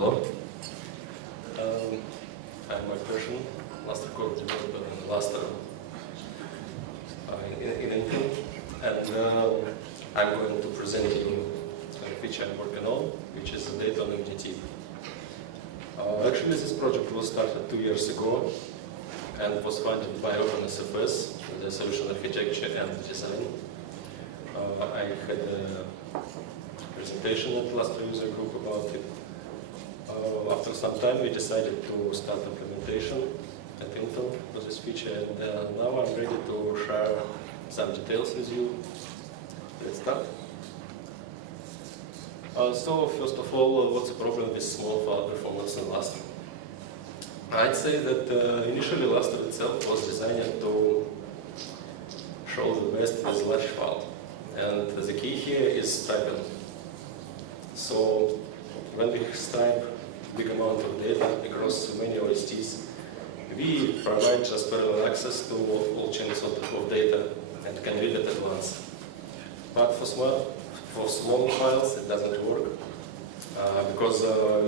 Hello. I'm Pershin, Lustre core developer in Lustre in Intel, and I'm going to present you a feature I'm working on, which is the data on MDT. Actually, this project was started 2 years ago and was funded by OpenSFS, the solution architecture and design. I had a presentation at Lustre user group about it. After some time, we decided to start implementation at Intel for this feature, and now I'm ready to share some details with you. Let's start. So, first of all, what's the problem with small file performance in Lustre? I'd say that initially Lustre itself was designed to show the best with large file, and the key here is striping. So, when we stripe big amount of data across many OSTs, we provide just parallel access to all channels of data and can read it at once. But for small files, it doesn't work because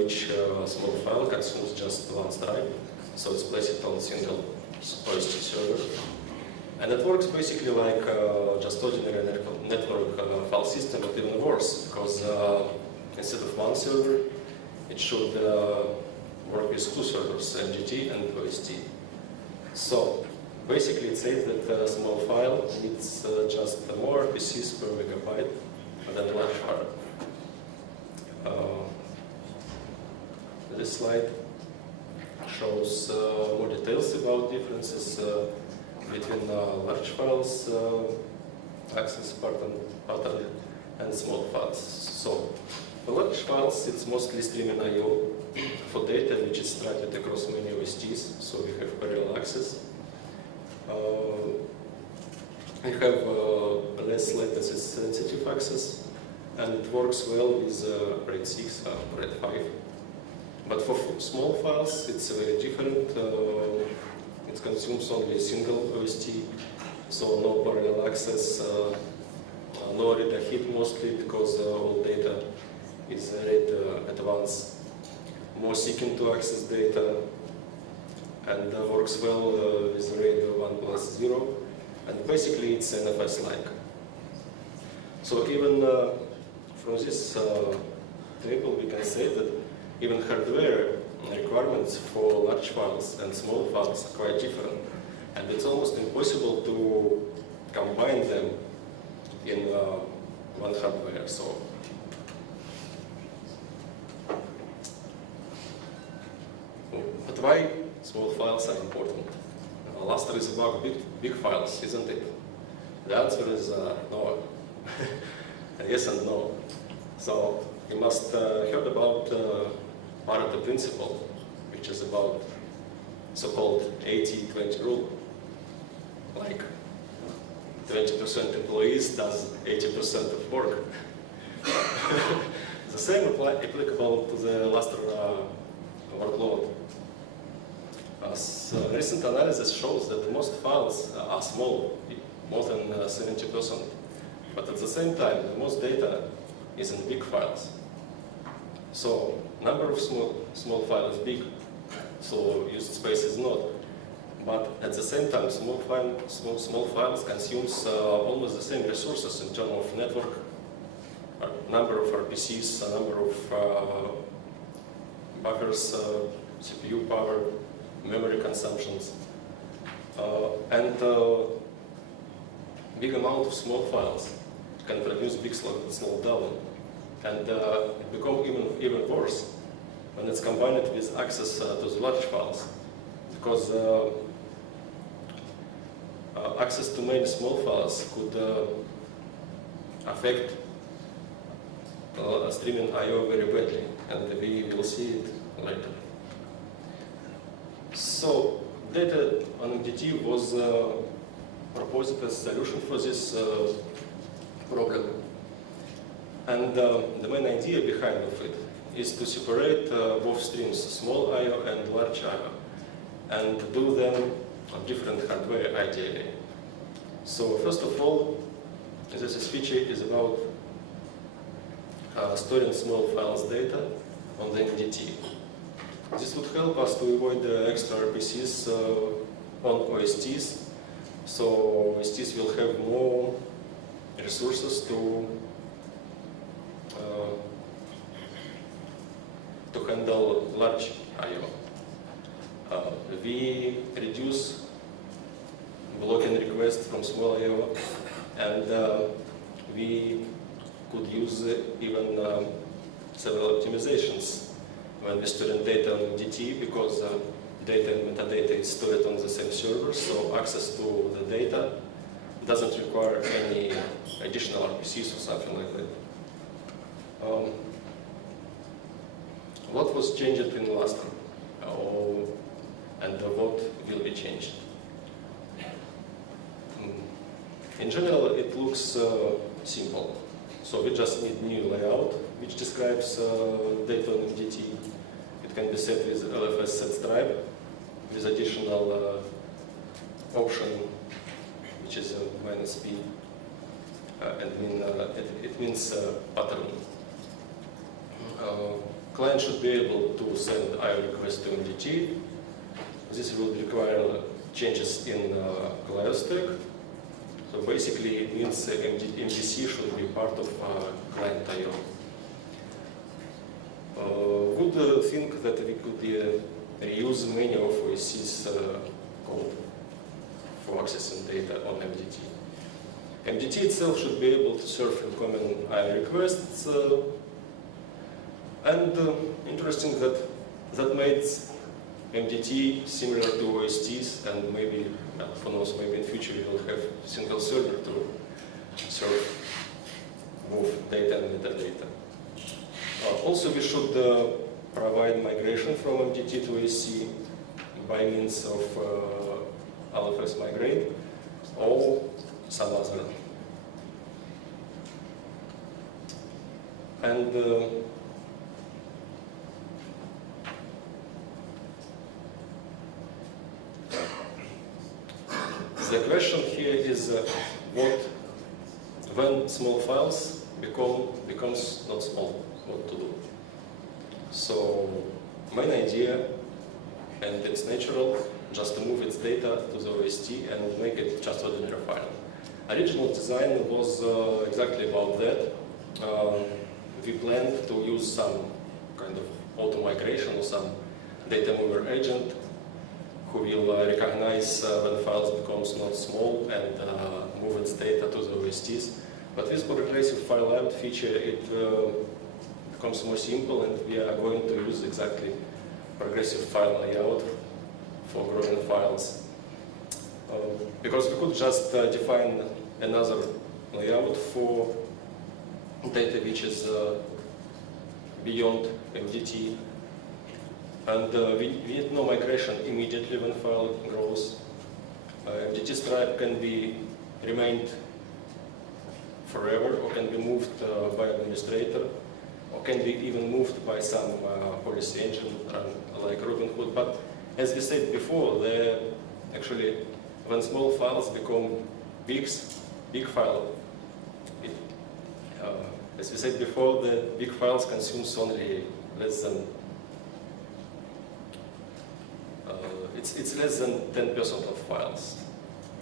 each small file consumes just one stripe, so it's placed on a single OST server. And it works basically like just ordinary network file system, but even worse, because instead of one server, it should work with two servers, MDT and OST. So basically it says that a small file needs just more PCs per megabyte than a large file. This slide shows more details about differences between large files, access pattern, and small files. So, for large files, it's mostly streaming I/O for data which is stranded across many OSTs, so we have parallel access. We have less latency sensitive access, and it works well with RAID 6 or RAID 5. But for small files, it's very different. It consumes only a single OST, so no parallel access, no read ahead mostly because all data is read at once, more seeking to access data, and works well with RAID 1+0, and basically it's NFS-like. So even from this table we can say that even hardware requirements for large files and small files are quite different, and it's almost impossible to combine them in one hardware. So, but why small files are important? Lustre is about big files, isn't it? The answer is no. Yes and no. So you must heard about Pareto principle, which is about so-called 80-20 rule. Like 20% employees does 80% of work. The same applicable to the Lustre workload. Recent analysis shows that most files are small, more than 70%. But at the same time, the most data is in big files. So number of small files is big, so used space is not. But at the same time, small files consumes almost the same resources in terms of network, number of RPCs, number of buffers, CPU power, memory consumptions, and big amount of small files can produce big slowdown, and it becomes even worse when it's combined with access to the large files, because access to many small files could affect streaming I/O very badly, and we will see it later. So, data on MDT was proposed as a solution for this problem. And the main idea behind of it is to separate both streams, small I/O and large I/O, and do them on different hardware ideally. So first of all, this feature is about storing small files data on the MDT. This would help us to avoid extra RPCs on OSTs, so OSTs will have more resources to handle large I/O. We reduce blocking requests from small I/O, and we could use even several optimizations when we store data on MDT, because data and metadata is stored on the same server, so access to the data doesn't require any additional RPCs or something like that. What was changed in Lustre? And what will be changed? In general, it looks simple. So we just need new layout, which describes data on MDT. It can be set with LFS set stripe, with additional option, which is -p, and it means pattern. Client should be able to send I/O request to MDT. This will require changes in client stack. So basically, it means MDC should be part of client I/O. Good think that we could reuse many of OSC's code for accessing data on MDT. MDT itself should be able to serve incoming I/O requests, and interesting that made MDT similar to OSTs, and maybe, who knows, maybe in future we will have single server to serve both data and metadata. Also, we should provide migration from MDT to OSC by means of LFS migrate or some other. And the question here is when small files becomes not small, what to do. So main idea, and it's natural, just to move its data to the OST and make it just ordinary file. Original design was exactly about that. We planned to use some kind of auto migration or some data mover agent who will recognize when files becomes not small and move its data to the OSTs. But with progressive file layout feature, it becomes more simple, and we are going to use exactly progressive file layout for growing files. Because we could just define another layout for data which is beyond MDT. And we need no migration immediately when file grows. MDT stripe can be remained forever, or can be moved by administrator, or can be even moved by some policy engine like Robinhood. But as we said before, actually, when small files become big file, as we said before, the big files consumes only less than it's less than 10% of files.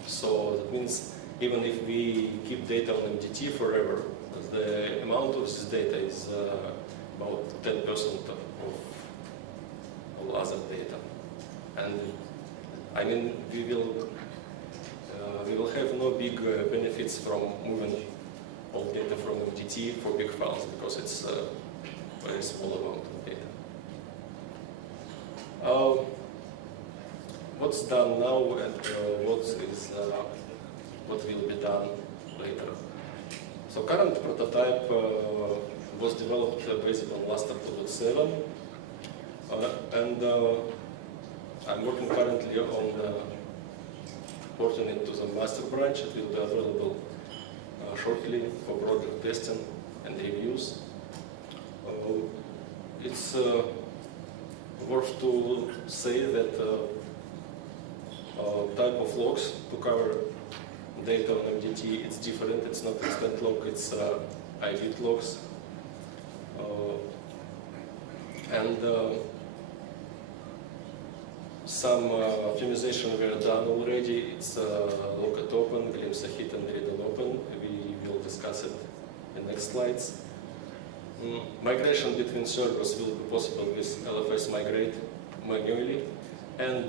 So that means even if we keep data on MDT forever, the amount of this data is about 10% of all other data. And I mean, we will have no big benefits from moving all data from MDT for big files, because it's a very small amount of data. What's done now, and what will be done later? So current prototype was developed based on Lustre 2.7, and I'm working currently on porting it to the master branch. It will be available shortly for project testing and reviews. It's worth to say that type of logs to cover data on MDT, it's different. It's not instant log, it's IVT logs. And some optimization were done already. It's locket open, glimpse hit, and read and open. We will discuss it in the next slides. Migration between servers will be possible with LFS migrate manually, and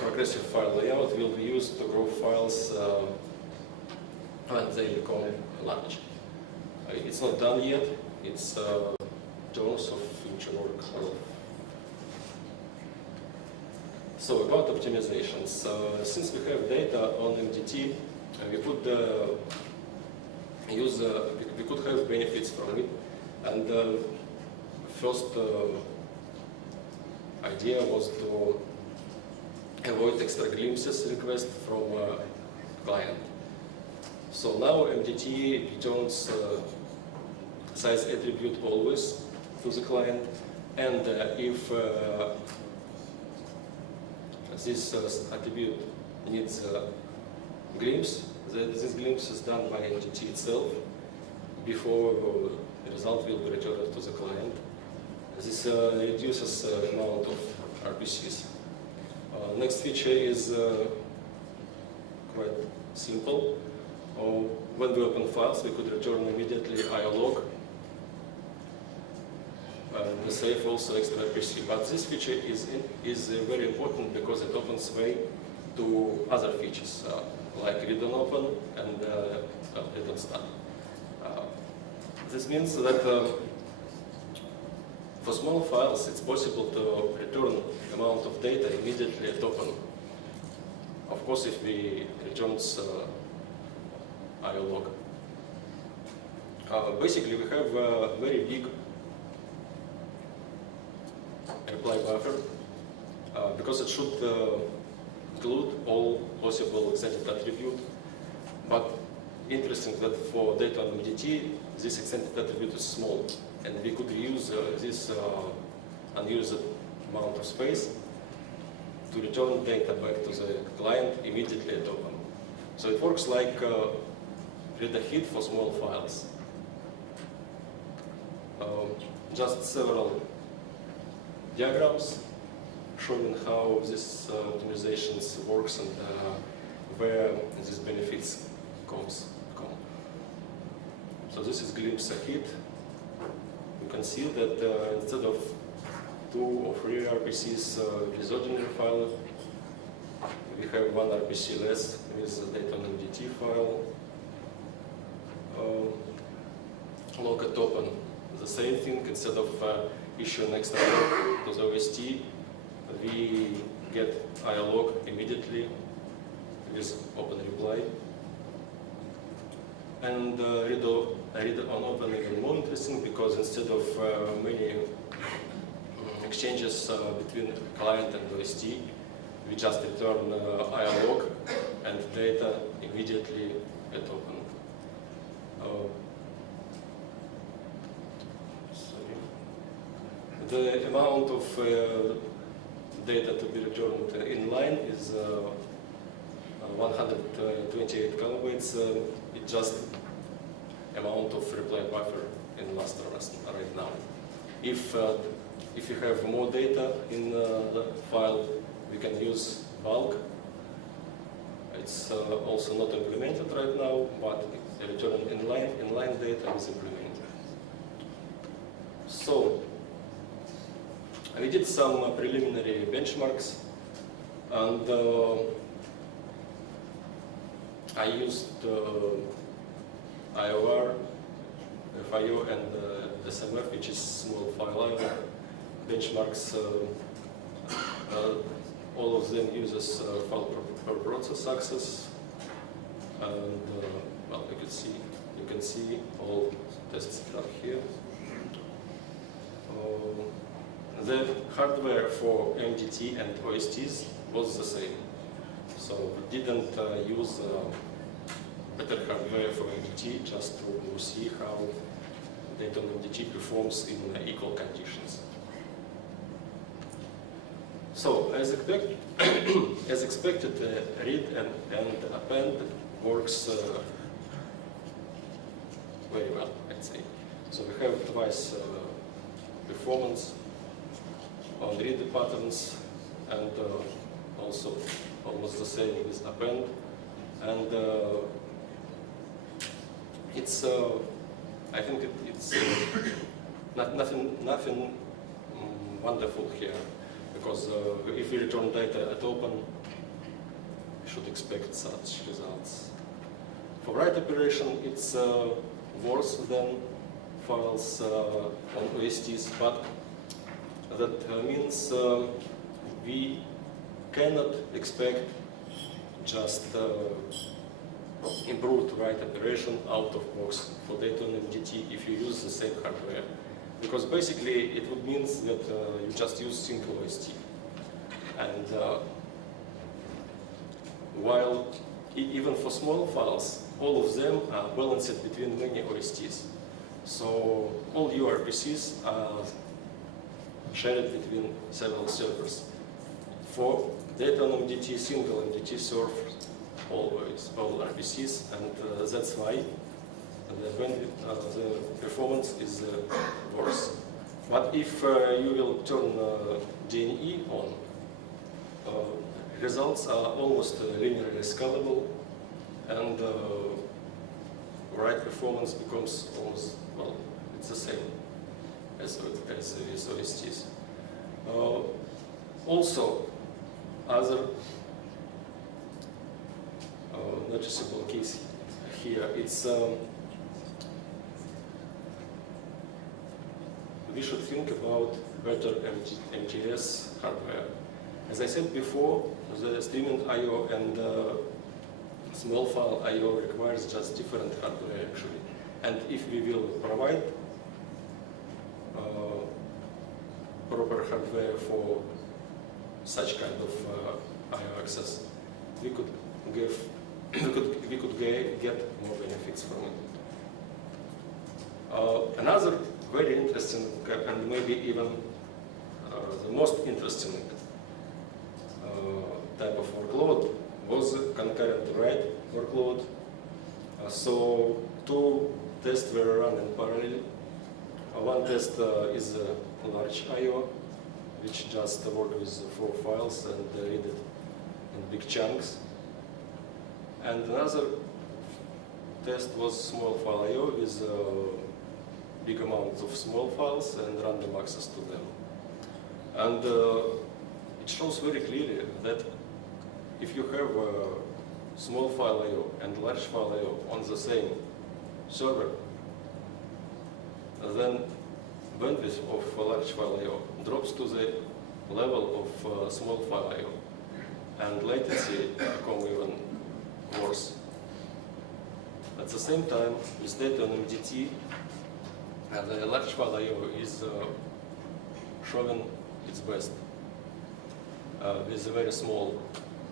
progressive file layout will be used to grow files when they become large. It's not done yet. It's terms of future work. So about optimizations, since we have data on MDT, we could we could have benefits from it. And first idea was to avoid extra glimpses request from client. So now MDT returns size attribute always to the client, and if this attribute needs a glimpse, this glimpse is done by MDT itself before the result will be returned to the client. This reduces the amount of RPCs. Next feature is quite simple. When we open files, we could return immediately IO log and save also extra RPC. But this feature is very important because it opens way to other features like read and open and read and start. This means that for small files, it's possible to return amount of data immediately at open. Of course, if we returns IO log. Basically, we have a very big reply buffer because it should include all possible extended attribute. But interesting that for data on MDT, this extended attribute is small, and we could use this unused amount of space to return data back to the client immediately at open. So it works like read a hit for small files. Just several diagrams showing how this optimizations works and where these benefits come. So this is glimpse a hit. You can see that instead of 2 or 3 RPCs with ordinary file, we have 1 RPC less with the data on MDT file. Locket open, the same thing. Instead of issuing extra log to the OST, we get IO log immediately with open reply. And read on open even more interesting because instead of many exchanges between client and OST, we just return IO log and data immediately at open. The amount of data to be returned in line is 128 kilobytes. It's just amount of reply buffer in Lustre right now. If you have more data in the file, we can use bulk. It's also not implemented right now, but return inline data is implemented. So we did some preliminary benchmarks, and I used IOR, FIO, and SMF, which is small file IO benchmarks. All of them uses file per process access, and well, you can see all tests are here. The hardware for MDT and OSTs was the same, so we didn't use better hardware for MDT just to see how data on MDT performs in equal conditions. So, as expected, read and append works very well, I'd say. So we have twice performance on read patterns, and also almost the same with append. And it's, I think it's nothing wonderful here, because if we return data at open, we should expect such results. For write operation, it's worse than files on OSTs, but that means we cannot expect just improved write operation out of box for data on MDT if you use the same hardware. Because basically it would mean that you just use single OST. And while even for small files, all of them are balanced between many OSTs. So all your RPCs are shared between several servers. For data on MDT, single MDT serves always all RPCs, and that's why the performance is worse. But if you will turn DNE on, results are almost linearly scalable, and write performance becomes almost, well, it's the same as OSTs. Also, other noticeable case here, it's we should think about better MTS hardware. As I said before, the streaming I/O and small file I/O requires just different hardware actually. And if we will provide proper hardware for such kind of I/O access, we could get more benefits from it. Another very interesting and maybe even the most interesting type of workload was concurrent write workload. So two tests were run in parallel. One test is large I/O, which just works with 4 files and read it in big chunks. And another test was small file I/O with big amounts of small files and random access to them. And it shows very clearly that if you have small file I/O and large file I/O on the same server, then bandwidth of large file I/O drops to the level of small file I/O, and latency becomes even worse. At the same time, with data on MDT, the large file I/O is showing its best with a very small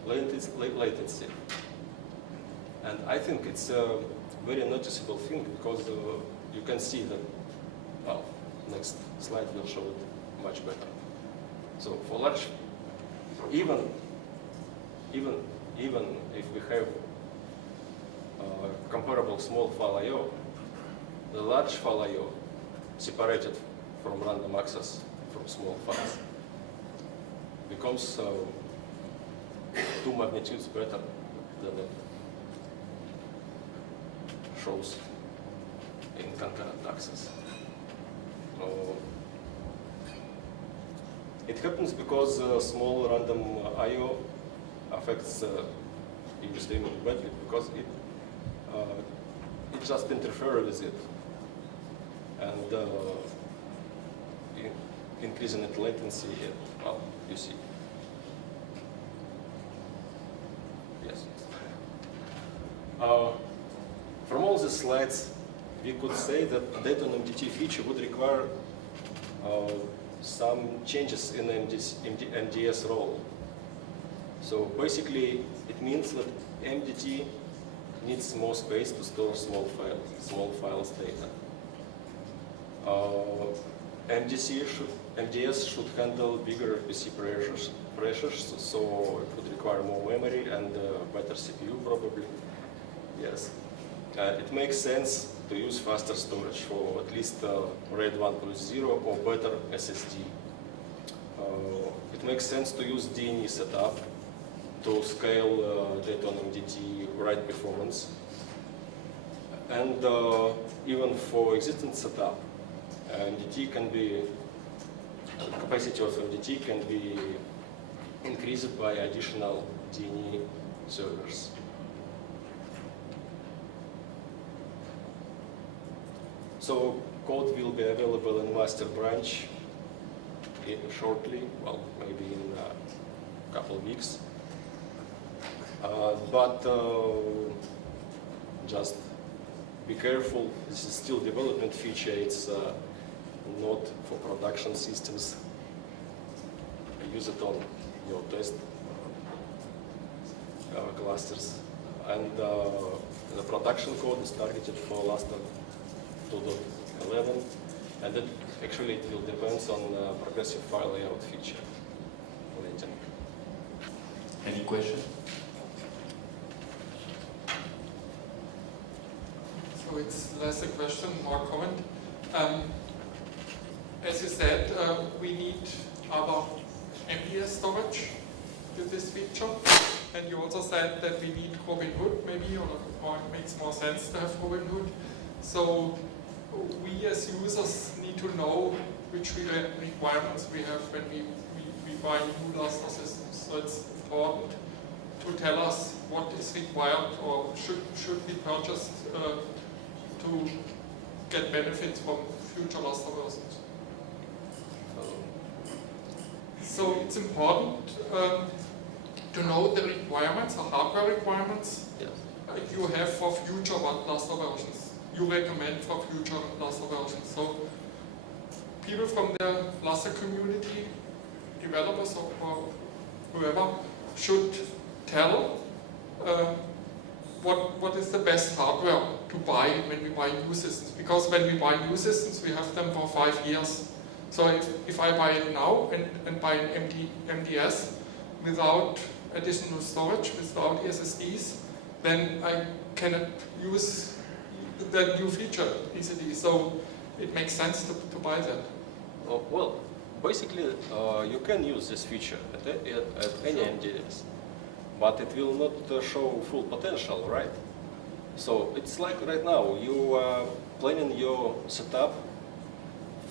latency. And I think it's a very noticeable thing, because you can see that, well, next slide will show it much better. So for large, even if we have comparable small file I/O, the large file I/O separated from random access from small files becomes 2 magnitudes better than it shows in concurrent access. It happens because small random I/O affects your streaming bandwidth, because it just interferes with it, and increasing its latency. Well, you see. Yes. From all these slides, we could say that data on MDT feature would require some changes in MDS role. So basically, it means that MDT needs more space to store small files data. MDS should handle bigger PC pressures, so it would require more memory and better CPU probably. Yes. It makes sense to use faster storage for at least RAID 1.0 or better SSD. It makes sense to use DNE setup to scale data on MDT write performance. And even for existing setup, MDT can be, capacity of MDT can be increased by additional DNE servers. So code will be available in master branch shortly, well, maybe in a couple of weeks. But just be careful, this is still development feature, it's not for production systems. Use it on your test clusters. And the production code is targeted for Lustre 2.11, and that actually it will depend on progressive file layout feature later. Any question? So it's less a question, more comment. As you said, we need other MDS storage with this feature, and you also said that we need Robin Hood maybe, or it makes more sense to have Robin Hood. So we as users need to know which requirements we have when we buy new Lustre systems. So it's important to tell us what is required or should be purchased to get benefits from future Lustre versions. So it's important to know the requirements, the hardware requirements you have for future Lustre versions. You recommend for future Lustre versions. So people from the Lustre community, developers or whoever, should tell what is the best hardware to buy when we buy new systems. Because when we buy new systems, we have them for 5 years. So if I buy it now and buy an MDS without additional storage, without SSDs, then I cannot use that new feature easily. So it makes sense to buy that. Well, basically, you can use this feature at any MDS, but it will not show full potential, right? So it's like right now, you are planning your setup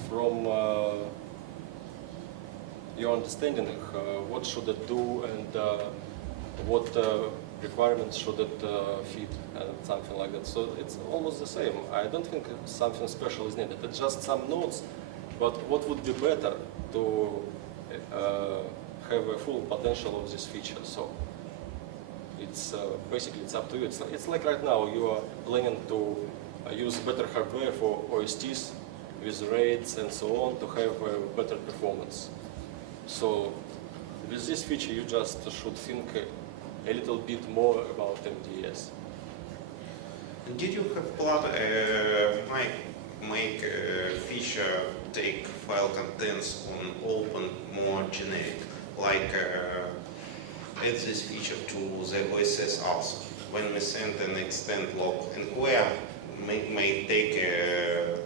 from your understanding what should it do and what requirements should it fit and something like that. So it's almost the same. I don't think something special is needed. It's just some notes, but what would be better to have a full potential of this feature. So it's basically it's up to you. It's like right now you are planning to use better hardware for OSTs with RAIDs and so on to have better performance. So with this feature you just should think a little bit more about MDS. Did you have plan make a feature take file contents on open more generic, like add this feature to the OSS apps? When we send and extend log and query, may take a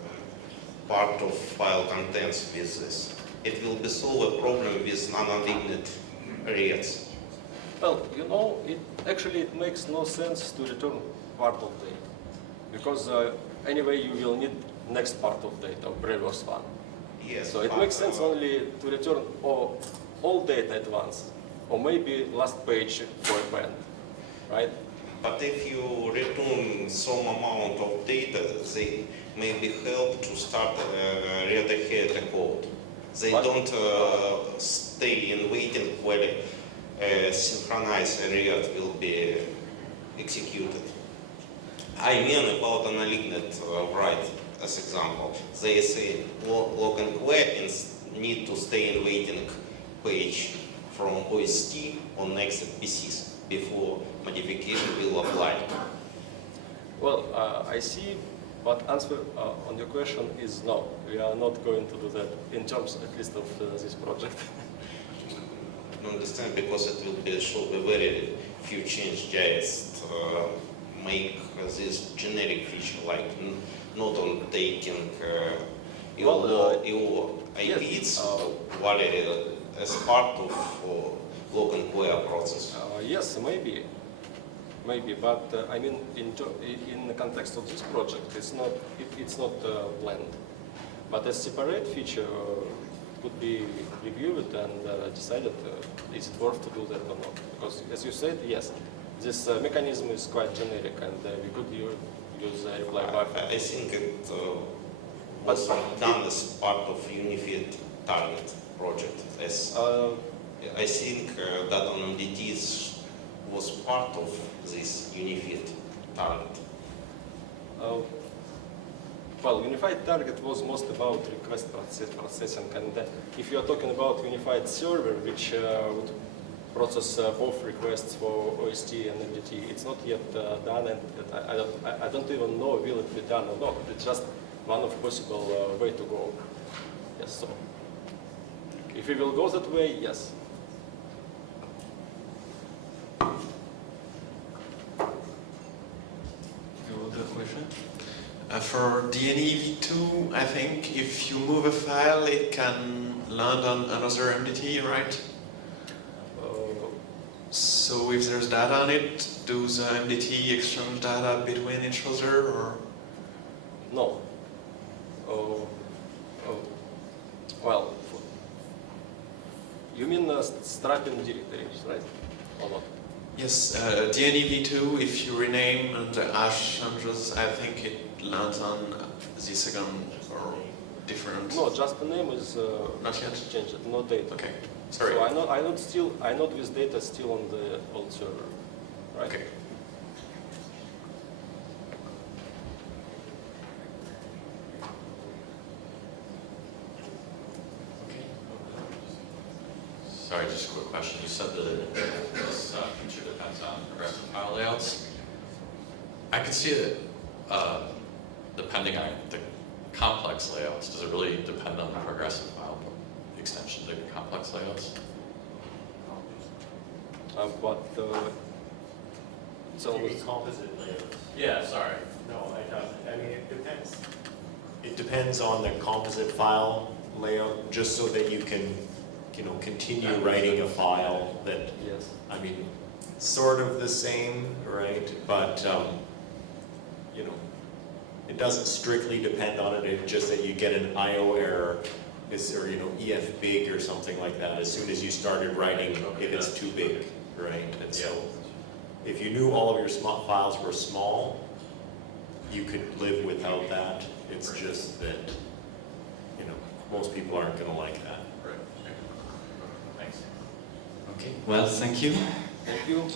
part of file contents with this. It will be solve a problem with non-aligned reads. Well, you know, it makes no sense to return part of data, because anyway you will need next part of data, previous one. Yes. So it makes sense only to return all data at once, or maybe last page for a band, right? But if you return some amount of data, they may be help to start read ahead the code. They don't stay in waiting while synchronized read will be executed. I mean about unaligned write as example. They say log and query need to stay in waiting page from OST on next PCs before modification will apply. Well, I see, but answer on your question is no. We are not going to do that in terms, at least, of this project. I don't understand, because it will be show a very few change. Just make this generic feature like not all taking Well, EU IP. yes, It's validated as part of lock and query process. Yes, maybe, but I mean, in the context of this project, it's not planned. But a separate feature could be reviewed and decided is it worth to do that or not. Because as you said, yes, this mechanism is quite generic, and we could use a reply buffer. I think it was done as part of Unified Target project. As I think that on MDT was part of this Unified Target. Well, unified target was most about request processing, and if you are talking about unified server, which would process both requests for OST and MDT, it's not yet done, and I don't even know will it be done or not. It's just one of possible way to go. Yes, so if we will go that way, yes. You have a question? For DNEV2, I think if you move a file, it can land on another MDT, right? So if there's data on it, do the MDT exchange data between each other, or? No. Well, you mean strapping directories, right? Or not? Yes, DNEV2, if you rename and the hash changes, I think it lands on the second or different. No, just the name is Not yet? changed, no data. Okay, sorry. So I know this data still on the old server, right? Okay. Sorry, just a quick question. You said that this feature depends on progressive file layouts. I could see that depending on the complex layouts. Does it really depend on the progressive file extension to the complex layouts? But it's always composite layouts. Yeah, sorry. No, I don't. I mean, it depends. It depends on the composite file layout, just so that you can, continue writing a file that, yes. I mean, sort of the same, right? But, it doesn't strictly depend on it. It's just that you get an IO error, or EF big or something like that as soon as you started writing if it's too big, right? And so, if you knew all of your files were small, you could live without that. It's just that, most people aren't going to like that. Right. Thanks. Okay, well, thank you. Thank you.